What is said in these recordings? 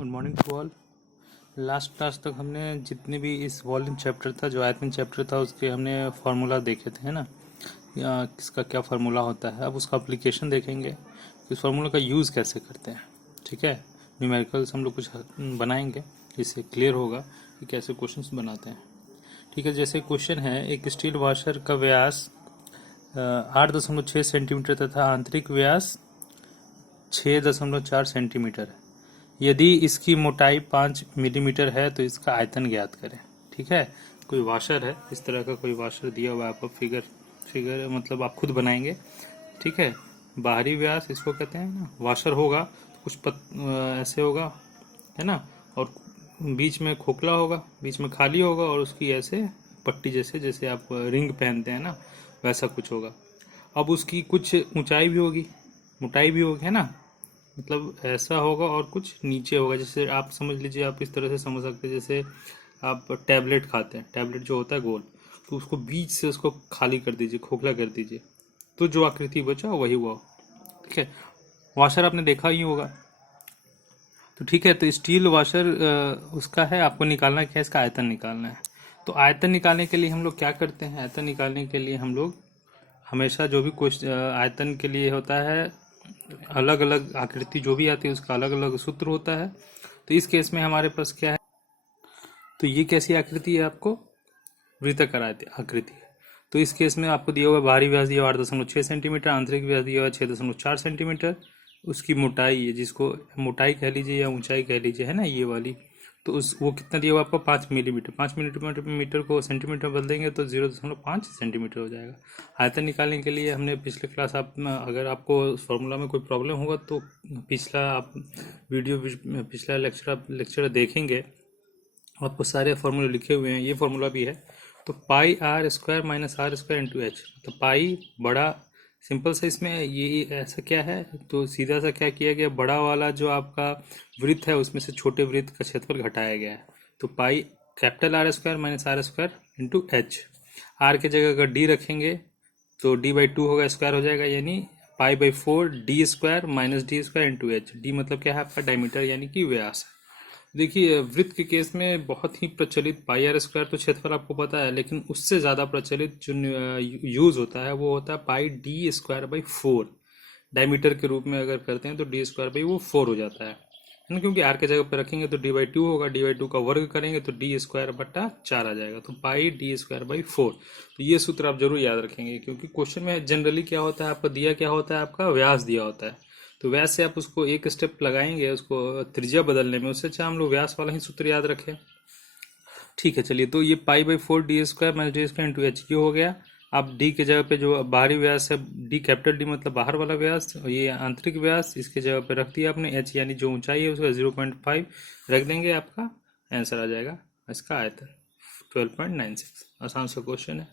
Good morning to all. Last class तक हमने जितने भी इस वॉल्यूम चैप्टर था, जो आयतन चैप्टर था, उसके हमने फार्मूला देखे थे, है ना, या किसका क्या फार्मूला होता है। अब उसका एप्लीकेशन देखेंगे कि उस फार्मूला का यूज़ कैसे करते हैं। ठीक है, न्यूमेरिकल्स हम लोग कुछ बनाएंगे जिससे क्लियर होगा कि कैसे क्वेश्चंस बनाते हैं। ठीक है, जैसे क्वेश्चन है, एक स्टील वॉशर का व्यास 8.6 सेंटीमीटर तथा आंतरिक व्यास 6.4 सेंटीमीटर है। यदि इसकी मोटाई 5 मिलीमीटर है तो इसका आयतन ज्ञात करें। ठीक है, कोई वाशर है, इस तरह का कोई वाशर दिया हुआ है आपको। फिगर मतलब आप खुद बनाएंगे। ठीक है, बाहरी व्यास इसको कहते हैं ना, वाशर होगा तो कुछ ऐसे होगा, है ना, और बीच में खोखला होगा, बीच में खाली होगा, और उसकी ऐसे पट्टी जैसे, जैसे आप रिंग पहनते हैं ना, वैसा कुछ होगा। अब उसकी कुछ ऊंचाई भी होगी, मोटाई भी होगी, है ना, मतलब ऐसा होगा और कुछ नीचे होगा। जैसे आप समझ लीजिए, आप इस तरह से समझ सकते हैं, जैसे आप टैबलेट खाते हैं, टैबलेट जो होता है गोल, तो उसको बीच से उसको खाली कर दीजिए, खोखला कर दीजिए, तो जो आकृति बचा वही हुआ। ठीक है, वाशर आपने देखा ही होगा। तो ठीक है, तो स्टील वाशर उसका है, आपको निकालना क्या है, इसका आयतन निकालना है। तो आयतन निकालने के लिए हम लोग क्या करते हैं, आयतन निकालने के लिए हम लोग हमेशा जो भी क्वेश्चन आयतन के लिए होता है, अलग अलग आकृति जो भी आती है उसका अलग अलग सूत्र होता है। तो इस केस में हमारे पास क्या है, तो ये कैसी आकृति है, आपको वृत्ताकार आकृति है। तो इस केस में आपको दिया हुआ बाहरी व्यास दिया हुआ 8.6 सेंटीमीटर, आंतरिक व्यास दिया हुआ 6.4 सेंटीमीटर। उसकी मोटाई है, जिसको मोटाई कह लीजिए या ऊंचाई कह लीजिए, है ना, ये वाली, तो उस वो कितना दिया हुआ आपको 5 मिलीमीटर। 5 मिलीमीटर को सेंटीमीटर बदल देंगे तो 0.5 सेंटीमीटर हो जाएगा। आयतन निकालने के लिए हमने पिछले क्लास, आप अगर आपको फॉर्मूला में कोई प्रॉब्लम होगा तो पिछला आप पिछला लेक्चर देखेंगे, आपको सारे फॉर्मूले लिखे हुए हैं। ये फॉर्मूला भी है। तो pi R square minus are square into H, तो पाई बड़ा सिंपल सा, इसमें ये ऐसा क्या है, तो सीधा सा क्या किया गया, बड़ा वाला जो आपका वृत्त है उसमें से छोटे वृत्त का क्षेत्रफल घटाया गया है। तो pi capital R square minus are square into h. R की जगह अगर डी रखेंगे तो डी/2 होगा, स्क्वायर हो जाएगा, यानी पाई/4 D square minus D square into H. D मतलब क्या है, आपका डायमीटर यानी कि व्यास। देखिए, वृत्त के केस में बहुत ही प्रचलित पाई आर स्क्वायर तो क्षेत्रफल आपको पता है, लेकिन उससे ज़्यादा प्रचलित जो यूज होता है वो होता है पाई डी स्क्वायर बाई 4। डायमीटर के रूप में अगर करते हैं तो डी स्क्वायर बाई वो 4 हो जाता है ना, क्योंकि आर के जगह पर रखेंगे तो डी/2 होगा, डी/2 का वर्ग करेंगे तो डी स्क्वायर बट्टा 4 आ जाएगा, तो पाई डी स्क्वायर बाई 4। तो ये सूत्र आप जरूर याद रखेंगे, क्योंकि क्वेश्चन में जनरली क्या होता है, आपको दिया क्या होता है, आपका व्यास दिया होता है। तो व्यास से आप उसको एक स्टेप लगाएंगे, उसको त्रिज्या बदलने में, उससे अच्छा हम लोग व्यास वाला ही सूत्र याद रखें। ठीक है, चलिए, तो ये पाई/4 D square minus D square into H हो गया। आप डी के जगह पे जो बाहरी व्यास है, डी कैपिटल डी मतलब बाहर वाला व्यास, और ये आंतरिक व्यास, इसके जगह पे रख दिया आपने एच, यानी जो ऊंचाई है उसका 0.5 रख देंगे, आपका आंसर आ जाएगा। इसका आयतन 12.96। आसान सा क्वेश्चन है।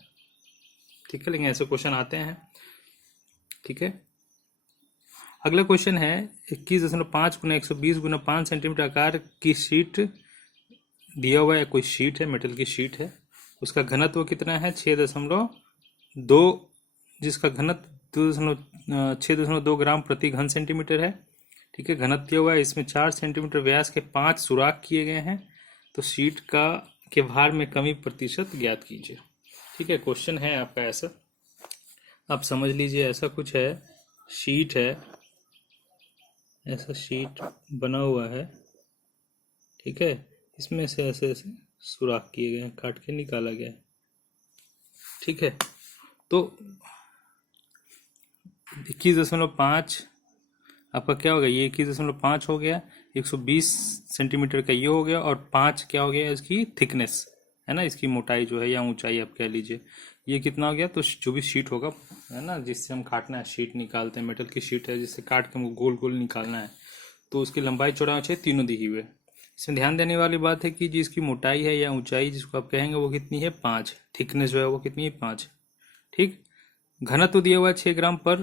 ठीक है, लेकिन ऐसे क्वेश्चन आते हैं। ठीक है, अगला क्वेश्चन है, 21.5 गुना 120 गुना 5 सेंटीमीटर आकार की शीट दिया हुआ है। कोई शीट है, मेटल की शीट है, उसका घनत्व कितना है, 6.2, जिसका घनत्व 6.2 ग्राम प्रति घन सेंटीमीटर है। ठीक है, घनत्व दिया हुआ है, इसमें 4 सेंटीमीटर व्यास के 5 सुराख किए गए हैं। तो शीट का के भार में कमी प्रतिशत ज्ञात कीजिए। ठीक है, क्वेश्चन है आपका ऐसा, आप समझ लीजिए, ऐसा कुछ है, शीट है, ऐसा शीट बना हुआ है। ठीक है, इसमें से ऐसे ऐसे सुराख किए गए हैं, काट के निकाला गया है। ठीक है, तो 21.5 आपका क्या हो गया, ये 21.5 हो गया, 120 सेंटीमीटर का ये हो गया, और 5 क्या हो गया, इसकी थिकनेस है ना, इसकी मोटाई जो है या ऊंचाई आप कह लीजिए, ये कितना हो गया। तो जो भी शीट होगा, है ना, जिससे हम काटना है, शीट निकालते हैं, मेटल की शीट है, जिससे काट के हमको गोल गोल निकालना है, तो उसकी लंबाई चौड़ाई ऊंचाई तीनों दी हुई है। इसमें ध्यान देने वाली बात है कि जिसकी मोटाई है या ऊंचाई जिसको आप कहेंगे वो कितनी है, 5। थिकनेस जो है वो कितनी है, 5। ठीक, घनत्व दिया हुआ है 6 ग्राम पर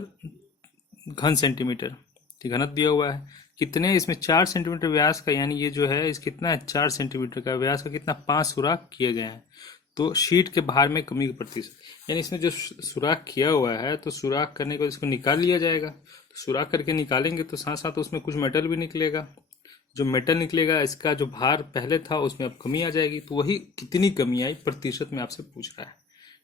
घन सेंटीमीटर। ठीक, घनत्व दिया हुआ है कितने, इसमें 4 सेंटीमीटर व्यास का, यानी ये जो है इस कितना है, 4 सेंटीमीटर का व्यास का, कितना, 5 सुराख किए गए हैं। तो शीट के भार में कमी का प्रतिशत, यानी इसमें जो सुराख किया हुआ है, तो सुराख करने को इसको निकाल लिया जाएगा। तो सुराख करके निकालेंगे तो साथ साथ उसमें कुछ मेटल भी निकलेगा, जो मेटल निकलेगा इसका जो भार पहले था उसमें अब कमी आ जाएगी, तो वही कितनी कमी आई प्रतिशत में आपसे पूछ रहा है।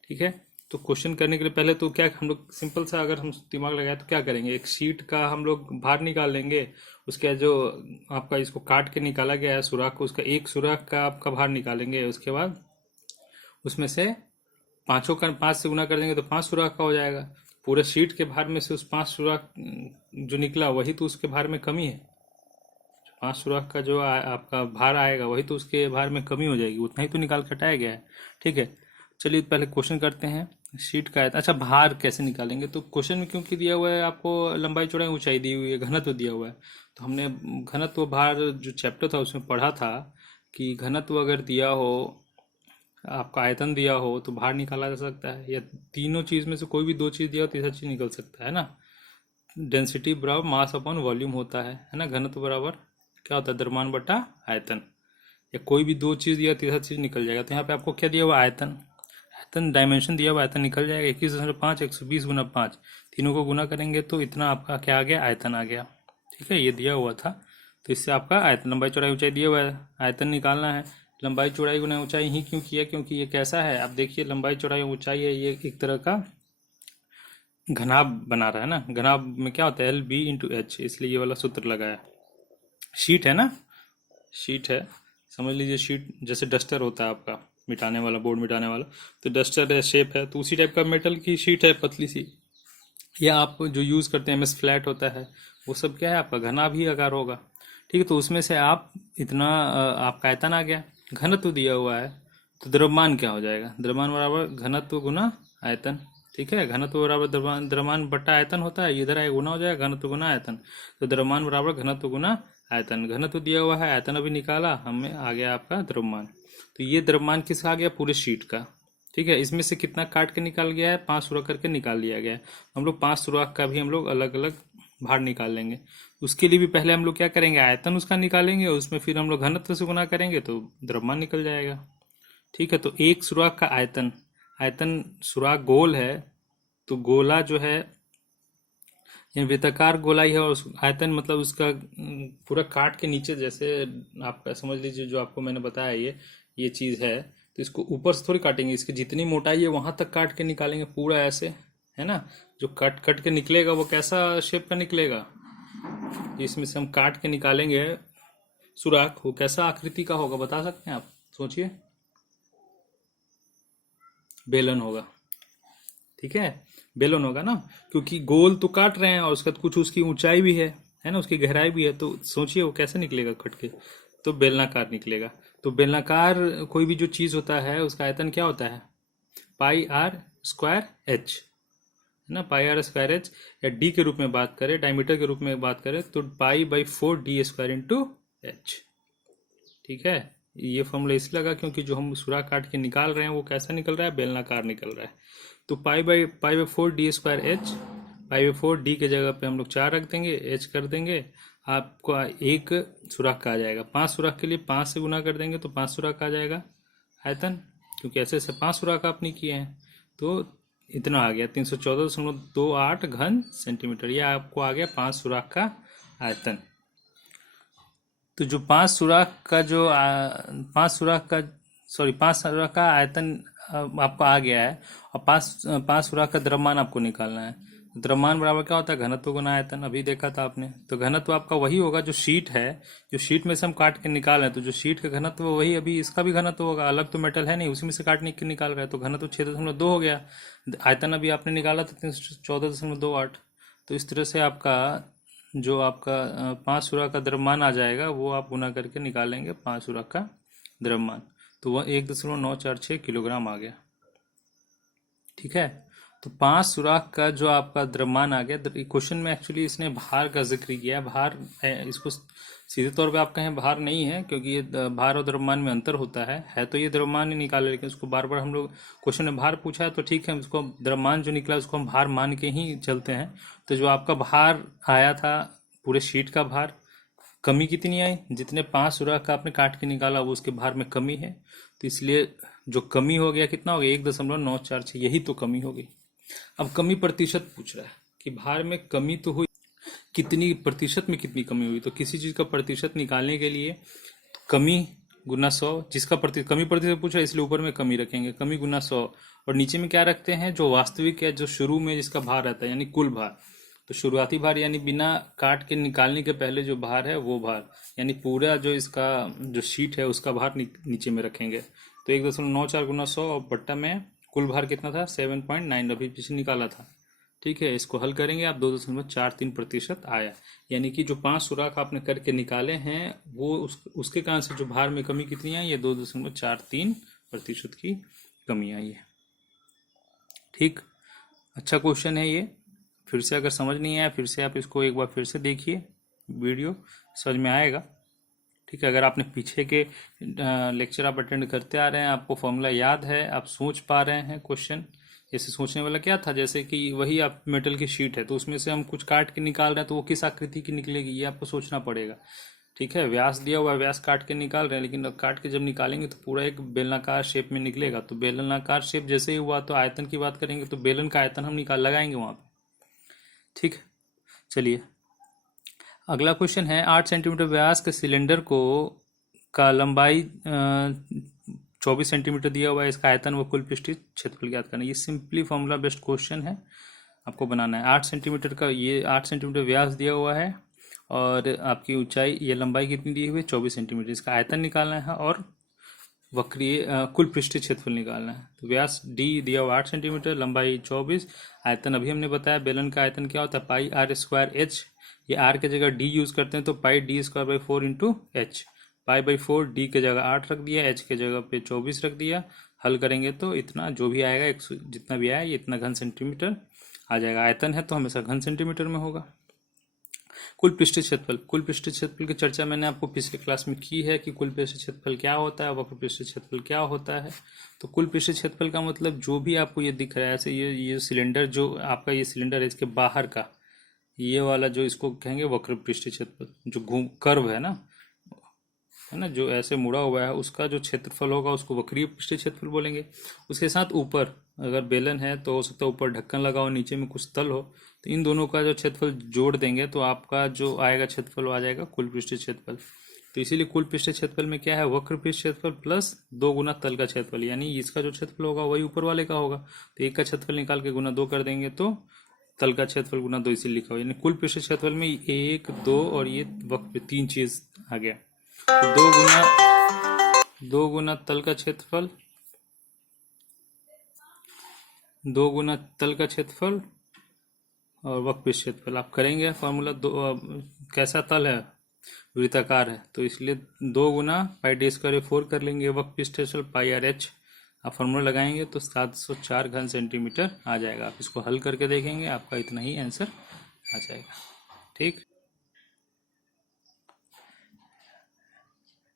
ठीक है, तो क्वेश्चन करने के लिए पहले तो क्या हम लोग सिंपल सा अगर हम दिमाग लगाए तो क्या करेंगे, एक शीट का हम लोग भार निकाल लेंगे, उसके जो आपका इसको काट के निकाला गया है सुराख को, उसका एक सुराख का आपका भार निकालेंगे, उसके बाद उसमें से पांचों का 5 से गुना कर देंगे तो 5 सुराख का हो जाएगा। पूरे शीट के भार में से उस 5 सुराख जो निकला वही तो उसके भार में कमी है। 5 सुराख का जो आपका भार आएगा वही तो उसके भार में कमी हो जाएगी, उतना ही तो निकाल के हटाया गया है। ठीक है, चलिए पहले क्वेश्चन करते हैं। शीट का अच्छा भार कैसे निकालेंगे, तो क्वेश्चन में क्योंकि दिया हुआ है आपको लंबाई चौड़ाई ऊंचाई दी हुई है, घनत्व दिया हुआ है, तो हमने घनत्व भार जो चैप्टर था उसमें पढ़ा था कि घनत्व अगर दिया हो, आपका आयतन दिया हो तो भार निकाला जा सकता है, या तीनों चीज में से कोई भी 2 चीज दिया हो तीसरा चीज निकल सकता है ना। डेंसिटी बराबर मास अपॉन वॉल्यूम होता है ना। घनत्व बराबर क्या होता है, द्रव्यमान बटा आयतन, या कोई भी 2 चीज दिया तीसरा चीज निकल जाएगा। तो यहाँ पे आपको क्या दिया हुआ, आयतन, आयतन डायमेंशन दिया हुआ, आयतन निकल जाएगा 21.5 120 गुना 5, तीनों को गुना करेंगे तो इतना आपका क्या आ गया, आयतन आ गया। ठीक है, ये दिया हुआ था, तो इससे आपका आयतन, लंबाई चौड़ाई ऊंचाई दिया हुआ है, आयतन निकालना है। लंबाई चौड़ाई गुना ऊंचाई ही क्यों किया, क्योंकि ये कैसा है, आप देखिए लंबाई चौड़ाई ऊंचाई है, ये एक तरह का घनाभ बना रहा है ना। घनाभ में क्या होता है, L/B/H, इसलिए ये वाला सूत्र लगाया। शीट है ना, शीट है, समझ लीजिए शीट जैसे डस्टर होता है आपका मिटाने वाला, बोर्ड मिटाने वाला, तो डस्टर है, शेप है, तो उसी टाइप का मेटल की शीट है पतली सी। या आप जो यूज करते हैं MS फ्लैट होता है, वो सब क्या है आपका घना भी आकार होगा। ठीक है, तो उसमें से आप इतना आपका आयतन आ गया, घनत्व दिया हुआ है, तो द्रव्यमान क्या हो जाएगा, द्रव्यमान बराबर घनत्व गुना आयतन। ठीक है, घनत्व बराबर द्रव्यमान बट्टा आयतन होता है, इधर आए गुना हो जाएगा, घनत्व गुना आयतन, तो द्रव्यमान बराबर घनत्व गुना आयतन। घनत्व दिया हुआ है, आयतन अभी निकाला, हमें आ गया आपका द्रव्यमान। तो ये द्रव्यमान किसका आ गया, पूरे शीट का। ठीक है, इसमें से कितना काट के निकाल गया है, 5 सुराख करके निकाल लिया गया है। हम लोग 5 सुराख का भी हम लोग अलग अलग भार निकाल लेंगे। उसके लिए भी पहले हम लोग क्या करेंगे, आयतन उसका निकालेंगे, उसमें फिर हम लोग घनत्व से गुना करेंगे तो द्रव्यमान निकल जाएगा। ठीक है, तो एक सुराख का आयतन, आयतन सुराख गोल है, तो गोला जो है ये वृत्ताकार गोला ही है, और आयतन मतलब उसका पूरा काट के नीचे, जैसे आप समझ लीजिए जो आपको मैंने बताया ये चीज है, तो इसको ऊपर से थोड़ी काटेंगे, इसकी जितनी मोटाई है वहां तक काट के निकालेंगे पूरा ऐसे, है ना। जो कट कट के निकलेगा वो कैसा शेप का निकलेगा, इसमें से हम काट के निकालेंगे सुराख, वो कैसा आकृति का होगा बता सकते हैं आप, सोचिए। बेलन होगा। ठीक है, बेलन होगा ना, क्योंकि गोल तो काट रहे हैं और उसका कुछ उसकी ऊंचाई भी है ना, उसकी गहराई भी है, तो सोचिए वो कैसे निकलेगा कट के, तो बेलनाकार निकलेगा। तो बेलनाकार कोई भी जो चीज होता है उसका आयतन क्या होता है, πr²h, है ना, πr²h, या d के रूप में बात करें, डायमीटर के रूप में बात करें तो π/4d²/h। ठीक है, ये फॉर्मूला इसलिए लगा क्योंकि जो हम सुराख काट के निकाल रहे हैं वो कैसा निकल रहा है, बेलनाकार निकल रहा है। तो π/4d²h, π/4d के जगह पे हम लोग 4 रख देंगे, h कर देंगे, आपको एक सुराख का आ जाएगा। 5 सुराख के लिए 5 से गुना कर देंगे तो 5 सुराख का आ जाएगा आयतन, क्योंकि ऐसे ऐसे 5 सुराख आपने किए हैं, तो इतना आ गया 314.28 घन सेंटीमीटर, यह आपको आ गया 5 सुराख का आयतन। तो जो 5 सुराख का जो 5 सुराख का आयतन आपको आ गया है, और 5 सुराख का द्रव्यमान आपको निकालना है। द्रव्यमान बराबर क्या होता है, घनत्व गुना आयतन, अभी देखा था आपने। तो घनत्व आपका वही होगा जो शीट है, जो शीट में से हम काट के निकाल रहे हैं, तो जो शीट का घनत्व वही अभी इसका भी घनत्व होगा, अलग तो मेटल है नहीं, उसी में से काटने के निकाल रहे हैं, तो घनत्व 6.2 हो गया। आयतन अभी आपने निकाला था 314.28। तो इस तरह से आपका जो आपका 5 सुराख का द्रव्यमान आ जाएगा वो आप गुना करके निकालेंगे 5 सुराख का द्रव्यमान, तो वह 1.946 किलोग्राम आ गया। ठीक है, तो 5 सुराख का जो आपका द्रव्यमान आ गया। क्वेश्चन में एक्चुअली इसने भार का जिक्र किया है, भार इसको सीधे तौर पे आप कहें भार नहीं है, क्योंकि ये भार और द्रव्यमान में अंतर होता है तो ये द्रव्यमान ही निकाले, लेकिन उसको बार बार हम लोग क्वेश्चन में भार पूछा है तो ठीक है, उसको द्रव्यमान जो निकला उसको हम भार मान के ही चलते हैं। तो जो आपका भार आया था पूरे शीट का भार, कमी कितनी आई, जितने 5 सुराख का आपने काट के निकाला वो उसके भार में कमी है, तो इसलिए जो कमी हो गया कितना हो गया, 1.946, यही तो कमी हो गई। अब कमी प्रतिशत पूछ रहा है कि भार में कमी तो हुई, कितनी प्रतिशत में कितनी कमी हुई, तो किसी चीज का प्रतिशत निकालने के लिए कमी गुना 100, जिसका कमी प्रतिशत पूछा इसलिए ऊपर में कमी रखेंगे, कमी गुना 100, और नीचे में क्या रखते हैं, जो वास्तविक है, जो शुरू में जिसका भार रहता है यानी कुल भार। तो शुरुआती भार यानी बिना काट के निकालने के पहले जो भार है वो भार, यानी पूरा जो इसका जो शीट है उसका भार नीचे में रखेंगे। तो 1.94 गुना 100 और बट्टा में कुल भार कितना था 7.9, अभी पीछे निकाला था। ठीक है, इसको हल करेंगे आप 2.43% आया, यानी कि जो 5 सुराख आपने करके निकाले हैं वो उसके कारण से जो भार में कमी कितनी आई, ये 2.43% की कमी आई है। ठीक, अच्छा क्वेश्चन है ये। फिर से अगर समझ नहीं आया फिर से आप इसको एक बार फिर से देखिए, वीडियो समझ में आएगा। ठीक है, अगर आपने पीछे के लेक्चर आप अटेंड करते आ रहे हैं, आपको फॉर्मूला याद है, आप सोच पा रहे हैं क्वेश्चन। जैसे सोचने वाला क्या था, जैसे कि वही आप मेटल की शीट है तो उसमें से हम कुछ काट के निकाल रहे हैं तो वो किस आकृति की निकलेगी ये आपको सोचना पड़ेगा। ठीक है, व्यास दिया हुआ है, व्यास काट के निकाल रहे हैं, लेकिन काट के जब निकालेंगे तो पूरा एक बेलनाकार शेप में निकलेगा। तो बेलनाकार शेप जैसे ही हुआ तो आयतन की बात करेंगे तो बेलन का आयतन हम लगाएंगे वहां पे। ठीक, चलिए अगला क्वेश्चन है 8 सेंटीमीटर व्यास के सिलेंडर को का लंबाई 24 सेंटीमीटर दिया हुआ है, इसका आयतन व कुल पृष्ठीय क्षेत्रफल ज्ञात करना। ये सिंपली फॉर्मूला बेस्ड क्वेश्चन है, आपको बनाना है। 8 सेंटीमीटर का ये 8 सेंटीमीटर व्यास दिया हुआ है और आपकी ऊंचाई ये लंबाई कितनी दी हुई है 24 सेंटीमीटर, इसका आयतन निकालना है और वक्रीय कुल पृष्ठीय क्षेत्रफल निकालना है। तो व्यास डी दिया हुआ 8 सेंटीमीटर, लंबाई 24, आयतन अभी हमने बताया, बेलन का आयतन क्या होता है पाई आर स्क्वायर एच, ये आर के जगह डी यूज करते हैं तो pi D square by 4 into H, pi by 4 D के जगह 8 रख दिया, एच के जगह पे 24 रख दिया। हल करेंगे तो इतना जो भी आएगा जितना भी आया ये इतना घन सेंटीमीटर आ जाएगा। आयतन है तो हमेशा घन सेंटीमीटर में होगा। कुल पृष्ठीय क्षेत्रफल, कुल पृष्ठीय क्षेत्रफल की चर्चा मैंने आपको पिछले क्लास में की है कि कुल पृष्ठीय क्षेत्रफल क्या होता है, वक्र पृष्ठीय क्षेत्रफल क्या होता है। तो कुल पृष्ठीय क्षेत्रफल का मतलब जो भी आपको ये दिख रहा है, ऐसे ये सिलेंडर जो आपका ये सिलेंडर है इसके बाहर का ये वाला जो इसको कहेंगे वक्र पृष्ठीय क्षेत्रफल, जो घूम कर्व है ना, जो ऐसे मुड़ा हुआ है उसका जो क्षेत्रफल होगा उसको वक्रीय पृष्ठीय क्षेत्रफल बोलेंगे। उसके साथ ऊपर अगर बेलन है तो हो सकता है ऊपर ढक्कन लगा हो, नीचे में कुछ तल हो, तो इन दोनों का जो क्षेत्रफल जोड़ देंगे तो आपका जो आएगा क्षेत्रफल वो आ जाएगा कुल पृष्ठीय क्षेत्रफल। तो इसीलिए कुल पृष्ठीय क्षेत्रफल में क्या है, वक्र पृष्ठीय क्षेत्रफल प्लस 2 गुना तल का क्षेत्रफल, यानी इसका जो क्षेत्रफल होगा वही ऊपर वाले का होगा। तो एक का क्षेत्रफल निकाल के गुना 2 कर देंगे तो तल का क्षेत्रफल गुना 2 इसीलिए लिखा हुआ, यानी कुल पृष्ठीय क्षेत्रफल में 1, 2 और ये वक्र 3 चीज आ गया। तो 2 गुना तल का क्षेत्रफल, 2 गुना तल का क्षेत्रफल और वक्र क्षेत्रफल आप करेंगे फॉर्मूला। कैसा तल है, वृत्ताकार है, तो इसलिए 2 गुना पाई डी स्क्वायर 4 कर लेंगे, वक्र क्षेत्रफल पाई आर एच आप फॉर्मूला लगाएंगे तो 704 घन सेंटीमीटर आ जाएगा। आप इसको हल करके देखेंगे आपका इतना ही आंसर आ जाएगा। ठीक,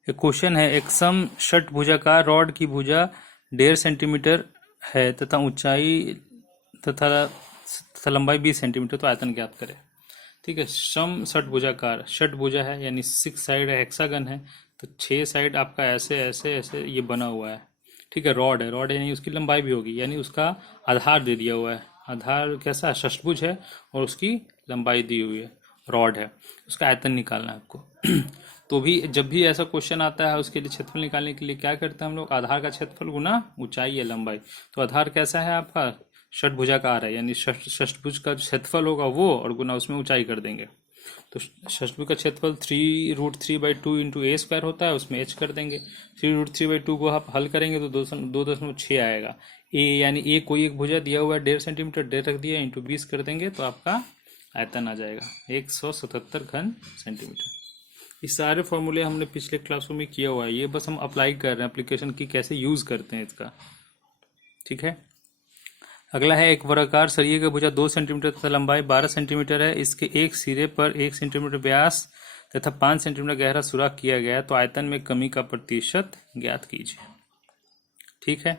एक क्वेश्चन है, एक सम षटभुजाकार रॉड की भुजा 1.5 सेंटीमीटर है तथा ऊंचाई तथा लंबाई 20 सेंटीमीटर, तो आयतन ज्ञात करें। ठीक है, सम षटभुजाकार, षटभुजा है यानी 6 साइड है, हेक्सागन है, तो 6 साइड आपका ऐसे ऐसे ऐसे ये बना हुआ है। ठीक है, रॉड है, रॉड यानी उसकी लंबाई भी होगी, यानी उसका आधार दे दिया हुआ है। आधार कैसा है, षष्टभुज है और उसकी लंबाई दी हुई है, रॉड है, उसका आयतन निकालना है आपको। तो भी जब भी ऐसा क्वेश्चन आता है उसके लिए क्षेत्रफल निकालने के लिए क्या करते हैं हम लोग, आधार का क्षेत्रफल गुना ऊंचाई या लंबाई। तो आधार कैसा है आपका षटभुजाकार है, यानी षष्टभुज का क्षेत्रफल होगा वो और गुना उसमें ऊंचाई कर देंगे। तो षष्टभुज का क्षेत्रफल 3√3/2 इंटू ए स्क्वायर होता है, उसमें एच कर देंगे। 3√3/2 को आप हल करेंगे तो 2.6 आएगा। ए यानी ए कोई एक भुजा दिया हुआ है 1.5 सेंटीमीटर, 1.5 रख दिया, इंटू 20 कर देंगे तो आपका आयतन आ जाएगा 177 घन सेंटीमीटर। ये सारे फॉर्मूले हमने पिछले क्लासों में किया हुआ है, ये बस हम अप्लाई कर रहे हैं, एप्लीकेशन की कैसे यूज करते हैं इसका। ठीक है, अगला है, एक वर्गाकार सरिये का भुजा 2 सेंटीमीटर तथा लंबाई 12 सेंटीमीटर है, इसके एक सिरे पर 1 सेंटीमीटर व्यास तथा 5 सेंटीमीटर गहरा सुराख किया गया है, तो आयतन में कमी का प्रतिशत ज्ञात कीजिए। ठीक है,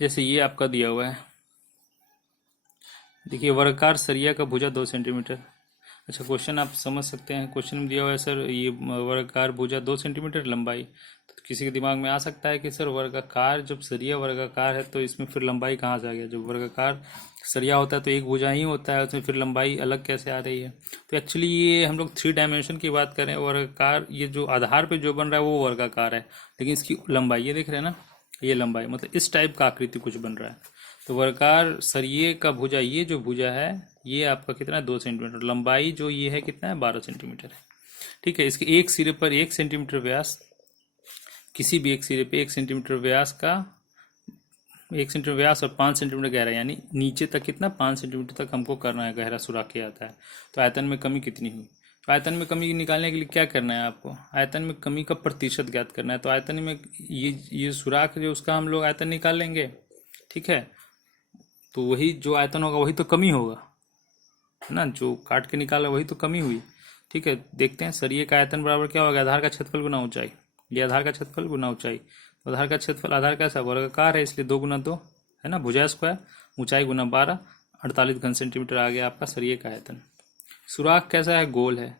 जैसे ये आपका दिया हुआ है, देखिए वर्गाकार सरिया का भुजा 2 सेंटीमीटर। अच्छा, क्वेश्चन आप समझ सकते हैं, क्वेश्चन में दिया हुआ है सर ये वर्गाकार भुजा 2 सेंटीमीटर लंबाई, तो किसी के दिमाग में आ सकता है कि सर वर्गाकार, जब सरिया वर्गाकार है तो इसमें फिर लंबाई कहाँ से आ गया, जब वर्गाकार सरिया होता है तो एक भुजा ही होता है, उसमें फिर लंबाई अलग कैसे आ रही है। तो एक्चुअली ये हम लोग 3 डायमेंशन की बात करें, वर्गाकार ये जो आधार पे जो बन रहा है वो वर्गाकार है, लेकिन इसकी लंबाई ये देख रहे हैं ना, ये लंबाई मतलब इस टाइप का आकृति कुछ बन रहा है। तो वर्गाकार सरिये का भुजा, ये जो भुजा है ये आपका कितना है 2 सेंटीमीटर, लंबाई जो ये है कितना है 12 सेंटीमीटर है। ठीक है, इसके एक सिरे पर 1 सेंटीमीटर व्यास, किसी भी एक सिरे पे 1 सेंटीमीटर व्यास का, 1 सेंटीमीटर व्यास और 5 सेंटीमीटर गहरा, यानी नीचे तक कितना 5 सेंटीमीटर तक हमको करना है, गहरा सुराख किया जाता है। तो आयतन में कमी कितनी हुई, तो आयतन में कमी निकालने के लिए क्या करना है आपको, आयतन में कमी का प्रतिशत ज्ञात करना है। तो आयतन में ये सुराख जो उसका हम लोग आयतन निकाल लेंगे। ठीक है, तो वही जो आयतन होगा वही तो कमी होगा, है ना, जो काट के निकाला वही तो कमी हुई। ठीक है, देखते हैं सरिये का आयतन बराबर क्या होगा, आधार का क्षेत्रफल गुना ऊंचाई, ये आधार का क्षेत्रफल गुना ऊंचाई। तो आधार का क्षेत्रफल, आधार कैसा वर्गाकार है इसलिए 2 गुना 2 है ना, भुजा स्क्वायर, ऊंचाई गुना 12, 48 घन सेंटीमीटर आ गया आपका सरिये का आयतन। सुराख कैसा है, गोल है।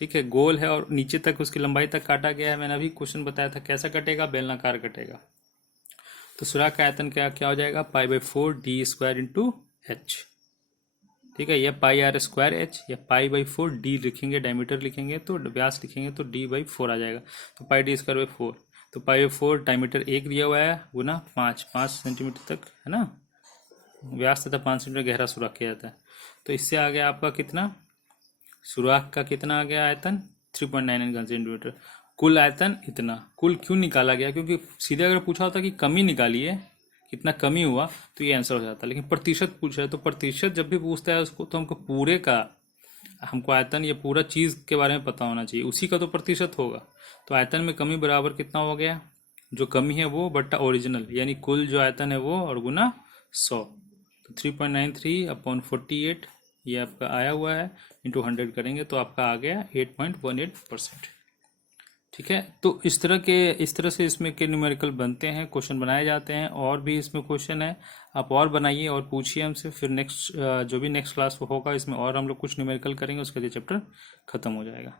ठीक है, गोल है और नीचे तक उसकी लंबाई तक काटा गया है। मैंने अभी क्वेश्चन बताया था कैसा कटेगा, बेलनाकार कटेगा। तो सुराख का आयतन क्या हो जाएगा, π/4 d स्क्वायर इंटू एच। ठीक है, या πr² h या π/4 d लिखेंगे, डायमीटर लिखेंगे तो व्यास लिखेंगे तो d/4 आ जाएगा। तो πd²/4, तो π/4 डायमीटर 1 दिया हुआ है गुना 5 सेंटीमीटर तक है ना, व्यास तथा 5 सेंटीमीटर गहरा सुराख किया जाता है। तो इससे आ गया आपका कितना, सुराख का कितना आ गया आयतन 3.99 घन सेंटीमीटर। कुल आयतन इतना, कुल क्यों निकाला गया, क्योंकि सीधे अगर पूछा होता कि कमी निकालिए कितना कमी हुआ तो ये आंसर हो जाता, लेकिन प्रतिशत पूछा है तो प्रतिशत जब भी पूछता है उसको तो हमको पूरे का, हमको आयतन या पूरा चीज के बारे में पता होना चाहिए, उसी का तो प्रतिशत होगा। तो आयतन में कमी बराबर कितना हो गया, जो कमी है वो बट्टा ओरिजिनल, यानी कुल जो आयतन है वो और गुना 100। तो 3.93/48 ये आपका आया हुआ है, इंटू 100 करेंगे तो आपका आ गया 8.18%। ठीक है, तो इस तरह से इसमें के न्यूमेरिकल बनते हैं, क्वेश्चन बनाए जाते हैं। और भी इसमें क्वेश्चन है, आप और बनाइए और पूछिए हमसे, फिर नेक्स्ट जो भी नेक्स्ट क्लास होगा इसमें और हम लोग कुछ न्यूमेरिकल करेंगे, उसके लिए चैप्टर खत्म हो जाएगा।